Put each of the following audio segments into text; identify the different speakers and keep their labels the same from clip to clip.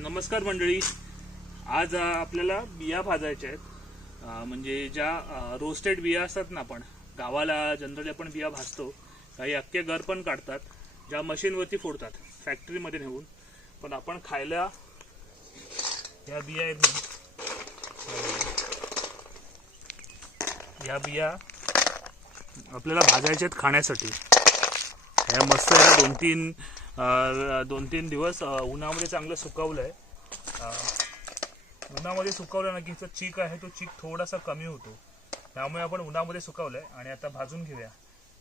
Speaker 1: नमस्कार मंडळी. आज आपल्याला बिया भाजायच्या आहेत. म्हणजे ज्या रोस्टेड बिया असतात ना आपण गावाला जनरली आपण बिया भाजतो. काही अख्खे घर पण काढतात ज्या मशीनवरती फोडतात फॅक्टरीमध्ये नेऊन. पण आपण खायला या बिया आहेत ना. या बिया आपल्याला भाजायच्या आहेत खाण्यासाठी. ह्या मस्त या दोन तीन दोन तीन दिवस उन्हामध्ये चांगलं सुकवलं आहे उन्हामध्ये सुकवलं ना की जो चीक आहे तो चीक थोडासा कमी होतो. त्यामुळे आपण उन्हामध्ये सुकवलं आहे आणि आता भाजून घेऊया.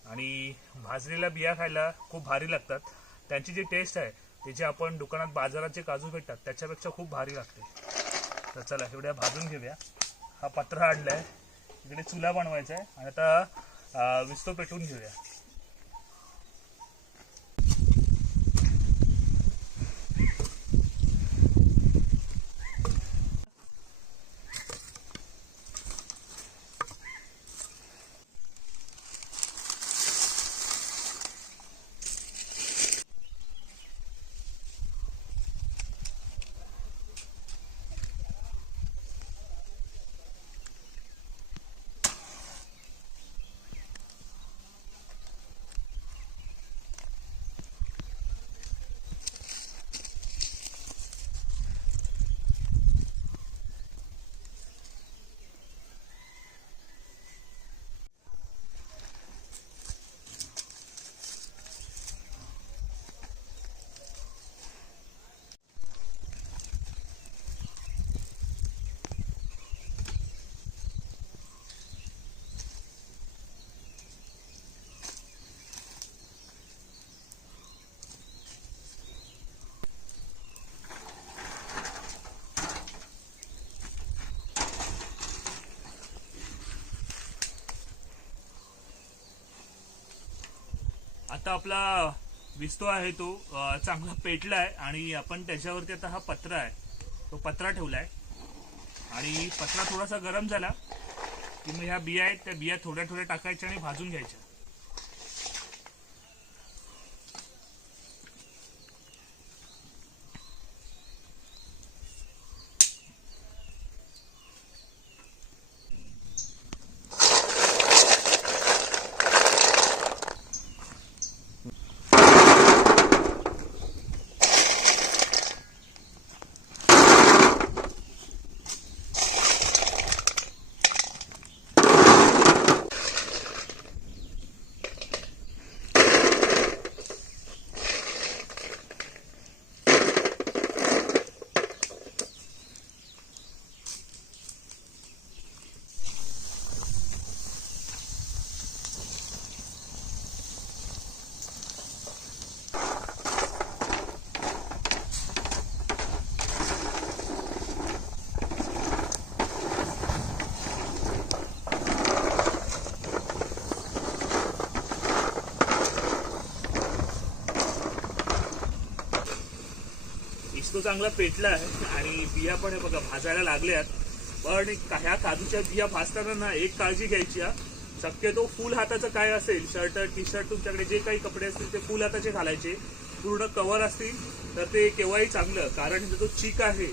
Speaker 1: आणि भाजलेल्या बिया खायला खूप भारी लागतात. त्यांची जी टेस्ट आहे ते जे आपण दुकानात बाजारात जे काजू भेटतात त्याच्यापेक्षा खूप भारी लागते. तर चला एवढ्या भाजून घेऊया. हा पत्रा आणला आहे इकडे चुला बनवायचा आहे. आणि आता विस्तो पेटवून घेऊया. आता आपला विस्तो आहे तो चांगला पेटला आहे आणि आपण त्याच्यावरती आता हा पत्रा आहे. तो पत्रा ठेवला आहे आणि पत्रा थोडासा गरम झाला की मग ह्या बिया आहेत त्या बिया थोड्या थोड्या टाकायच्या आणि भाजून घ्यायच्या. तो चांगला पेटला आहे आणि बिया पण हे बघा भाजायला लागल्यात. पण ह्या काजूच्या बिया भाजताना ना एक काळजी घ्यायची शक्यतो फुल हाताचं काय असेल शर्ट टी शर्ट तुमच्याकडे जे काही कपडे असतील ते फुल हाताचे घालायचे. पूर्ण कव्हर असतील तर ते केव्हाही चांगलं. कारण जो चीक आहे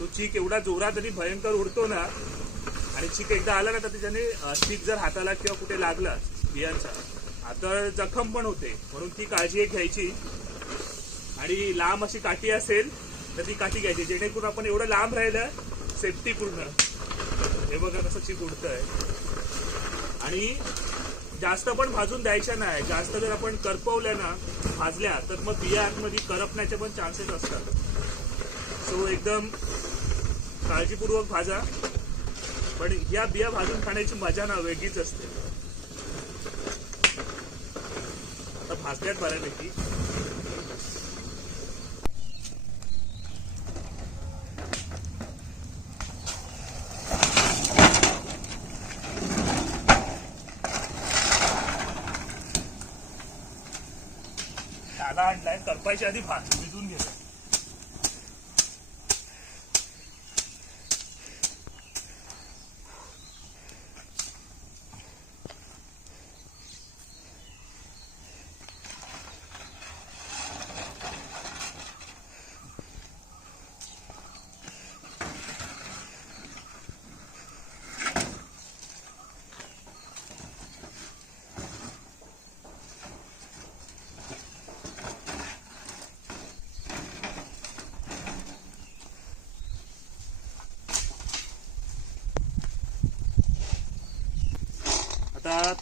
Speaker 1: तो चीक एवढा जोरात आणि भयंकर उडतो ना आणि चीक एकदा आला ना तर त्याच्याने चीक जर हाताला किंवा कुठे लागला बियांचा आता जखम पण होते. म्हणून ती काळजी एक घ्यायची. आणि लांब अशी काठी असेल तर ती काठी घ्यायची जेणेकरून आपण एवढं लांब राहिलं सेफ्टी पूर्ण. हे बघा कसं चिक उडत आहे आणि जास्त पण भाजून द्यायच्या नाही. जास्त जर आपण करपवल्या ना भाजल्या तर मग बिया आतमध्ये करपण्याचे पण चान्सेस असतात. सो एकदम काळजीपूर्वक भाजा. पण या बिया भाजून खाण्याची मजा ना वेगळीच असते. आता भाजल्यात बऱ्यापैकी. 捡地盘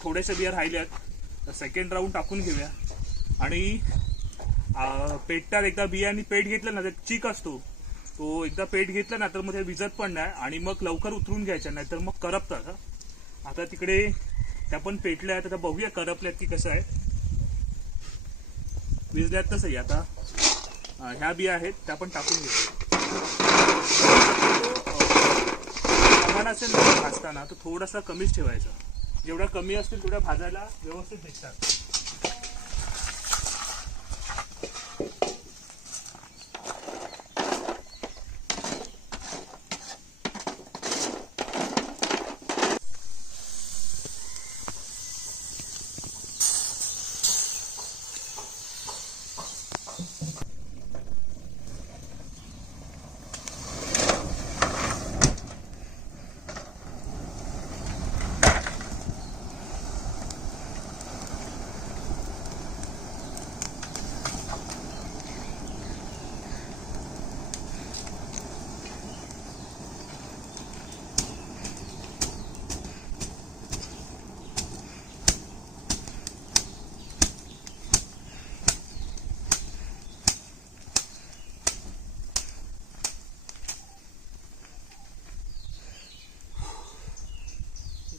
Speaker 1: थोड्याशा थोडेसे बिया राहिल्यात तर सेकंड राऊंड टाकून घेऊया. आणि पेटतात एकदा बियाने पेट घेतलं ना तर चीक असतो. तो एकदा पेट घेतला ना तर मग ते विजत पण नाही आणि मग लवकर उतरून घ्यायच्या नाही तर मग करपतात आता तिकडे त्या पण पेटल्या आहेत. आता बघूया करपल्यात की कसं आहे. विजल्यात तसं आहे आता. ह्या बिया आहेत त्या पण टाकून घेऊ प्रमाण असेल ना भाजताना तर थोडासा कमीच ठेवायचा. जेवढ्या कमी असतील तेवढ्या भाजायला व्यवस्थित भेटतात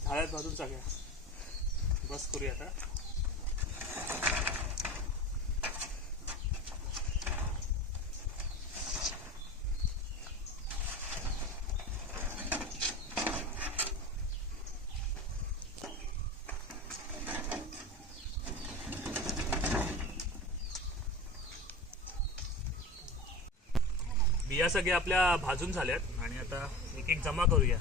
Speaker 1: थाळ्यात भाजून सगळ्या बस करूया आता. बिया सगळ्या आपल्या भाजून झाल्यात आणि आता एक एक जमा करूया.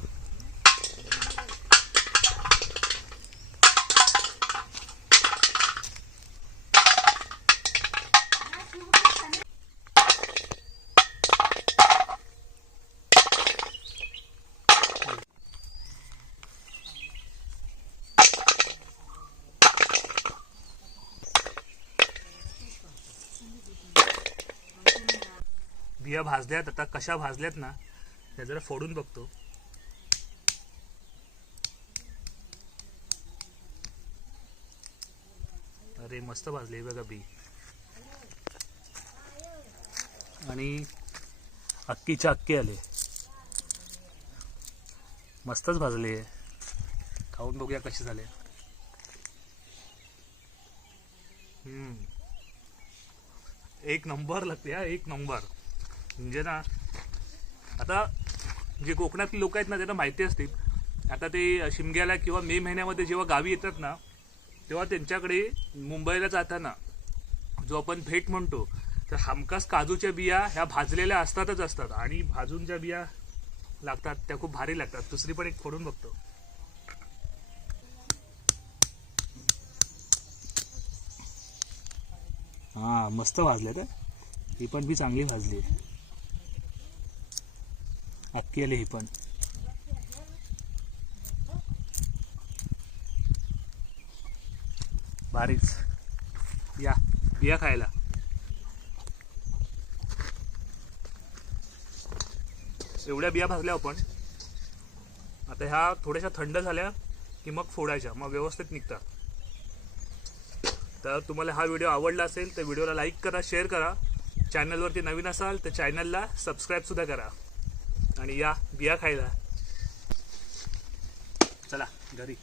Speaker 1: बिया भाजल्यात आता कशा भाजल्यात ना त्या जरा फोडून बघतो. अरे मस्त भाजले बघा बी. आणि अक्कीच्या अक्की आले. मस्तच भाजले खाऊन बघूया कसे झाले. हम्म. एक नंबर लागते हा एक नंबर. म्हणजे ना आता जे कोकणातली लोक आहेत ना त्यांना माहिती असतील. आता ते शिमग्याला किंवा मे महिन्यामध्ये जेव्हा गावी येतात ना तेव्हा त्यांच्याकडे मुंबईला जाताना जो आपण भेट म्हणतो तर हमखास काजूच्या बिया ह्या भाजलेल्या असतातच असतात. आणि भाजून ज्या बिया लागतात त्या खूप भारी लागतात. दुसरी पण एक फोडून बघतो. हा मस्त भाजल्या तर ही पण बी चांगली भाजली. आहे अक्की आली ही पण. बारीक. या बिया खायला. एवढ्या बिया भाजल्या आपण. आता ह्या थोड्याशा थंड झाल्या की मग फोडायच्या मग व्यवस्थित निघतात. तर तुम्हाला हा व्हिडिओ आवडला असेल तर व्हिडिओला लाईक करा शेअर करा. चॅनलवरती नवीन असाल तर चॅनलला सबस्क्राईबसुद्धा करा. आणि या बिया खायला. चला घरी.